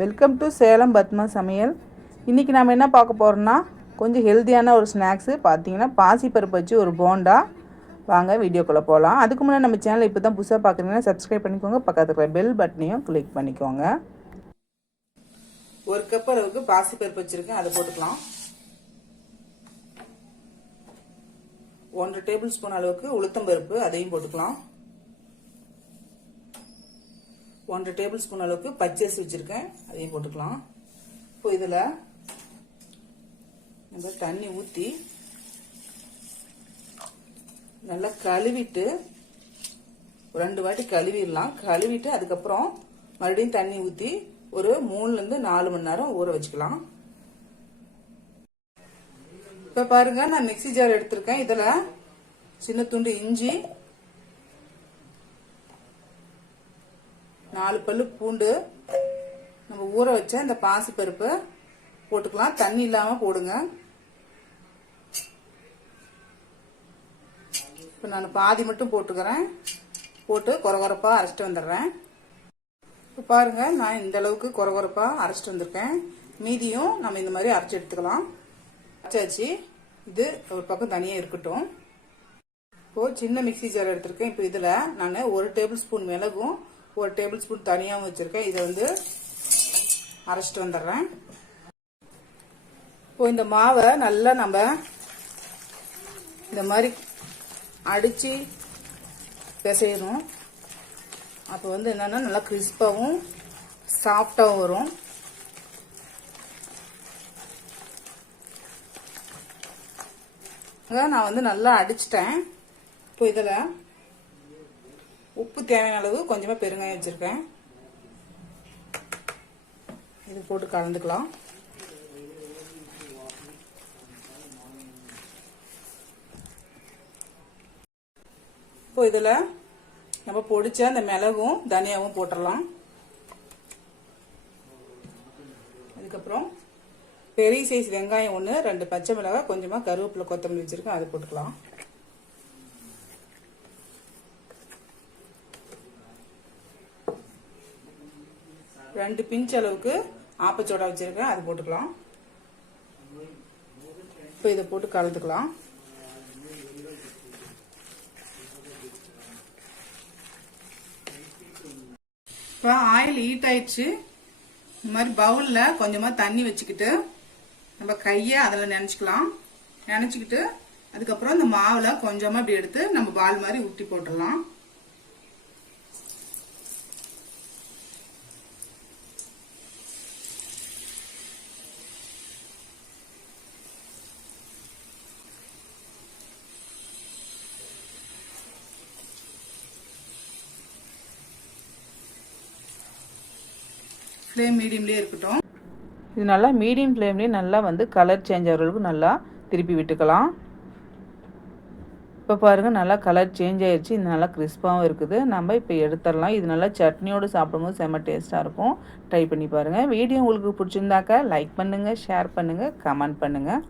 Welcome to Salem Padma சமையல் இன்றைக்கி நம்ம என்ன பார்க்க போகிறோன்னா கொஞ்சம் ஹெல்த்தியான ஒரு ஸ்நாக்ஸு பார்த்தீங்கன்னா பாசிப்பருப்பு வச்சு ஒரு போண்டா. வாங்க வீடியோக்குள்ளே போகலாம் அதுக்கு முன்னாடி நம்ம சேனல் இப்போ தான் புதுசாக பார்க்குறீங்கன்னா சப்ஸ்கிரைப் பண்ணிக்கோங்க. பக்கத்தில் பெல் பட்டனையும் கிளிக் பண்ணிக்கோங்க. ஒரு கப் அளவுக்கு பாசிப்பருப்பு வச்சுருக்கேன். அதை போட்டுக்கலாம். ஒன்றரை டேபிள் ஸ்பூன் அளவுக்கு உளுத்தம்பருப்பு அதையும் போட்டுக்கலாம். ஒன்றரை டேபிள் ஸ்பூன் அளவுக்கு பச்சரிசி வச்சுருக்கேன். அதையும் போட்டுக்கலாம். இப்போ இதில் நம்ம தண்ணி ஊற்றி நல்லா கழுவிட்டு ரெண்டு வாட்டி கழுவிடலாம். கழுவிட்டு அதுக்கப்புறம் மறுபடியும் தண்ணி ஊற்றி ஒரு மூணுலேருந்து நாலு மணி நேரம் ஊற வச்சுக்கலாம். இப்போ பாருங்க நான் மிக்ஸி ஜார் எடுத்திருக்கேன். இதில் சின்ன துண்டு இஞ்சி நாலு பல்லு பூண்டு நம்ம ஊற வச்ச இந்த பாசி பருப்பு போட்டுக்கலாம். தண்ணி இல்லாமல் போடுங்க. இப்போ நான் பாதி மட்டும் போட்டுக்கிறேன். போட்டு குறகுறப்பாக அரைச்சிட்டு வந்துடுறேன். இப்போ பாருங்க நான் இந்த அளவுக்கு குறகுறப்பாக அரைச்சிட்டு வந்திருக்கேன். மீதியும் நம்ம இந்த மாதிரி அரைச்சி எடுத்துக்கலாம். அரைச்சாச்சு. இது ஒரு பக்கம் தனியாக இருக்கட்டும். இப்போ சின்ன மிக்சி ஜார் எடுத்திருக்கேன். இப்போ இதில் நான் ஒரு டேபிள் ஸ்பூன் மிளகும் ஒரு டேபிள் ஸ்பூன் தனியாகவும் வச்சுருக்கேன். இதை வந்து அரைச்சிட்டு வந்துடுறேன். இப்போ இந்த மாவை நல்லா நம்ம இந்த மாதிரி அடித்து பிசையணும். அப்போ வந்து என்னென்னா நல்லா கிறிஸ்பாகவும் சாஃப்டாகவும் வரும். நான் வந்து நல்லா அடிச்சிட்டேன். இப்போ இதில் உப்பு தேவையான அளவு கொஞ்சமாக பெருங்காயம் வச்சுருக்கேன். இது போட்டு கலந்துக்கலாம். இப்போ இதில் நம்ம பொடிச்ச அந்த மிளகும் தனியாவும் போட்டுடலாம். அதுக்கப்புறம் பெரிய சைஸ் வெங்காயம் ஒன்று ரெண்டு பச்சை மிளகாய் கொஞ்சமாக கருவேப்பிலை கொத்தமல்லி வச்சுருக்கேன் அதை போட்டுக்கலாம். ரெண்டு பிஞ்ச் அளவுக்கு ஆப்பச்சோடா வச்சிருக்கேன் அது போட்டுக்கலாம். இப்போ இதை போட்டு கலந்துக்கலாம். இப்போ ஆயில் ஹீட் ஆயிடுச்சு. இந்த மாதிரி பவுலில் கொஞ்சமாக தண்ணி வச்சுக்கிட்டு நம்ம கையை அதில் நினச்சிக்கலாம். நினச்சிக்கிட்டு அதுக்கப்புறம் இந்த மாவில் கொஞ்சமாக இப்படி எடுத்து நம்ம பால் மாதிரி உட்டி போட்டுடலாம். ஃப்ளேம் மீடியம்லேயே இருக்கட்டும். இது நல்லா மீடியம் ஃப்ளேம்லேயே நல்லா வந்து கலர் சேஞ்ச் ஆகிற அளவுக்கு நல்லா திருப்பி விட்டுக்கலாம். இப்போ பாருங்கள் நல்லா கலர் சேஞ்ச் ஆகிடுச்சு இது நல்லா கிறிஸ்பாகவும் இருக்குது. நம்ம இப்போ எடுத்துடலாம். இது நல்லா சட்னியோடு சாப்பிடும்போது செம்ம டேஸ்ட்டாக இருக்கும். ட்ரை பண்ணி பாருங்கள் வீடியோ உங்களுக்கு பிடிச்சிருந்தாக்கா லைக் பண்ணுங்கள் ஷேர் பண்ணுங்கள் கமெண்ட் பண்ணுங்கள்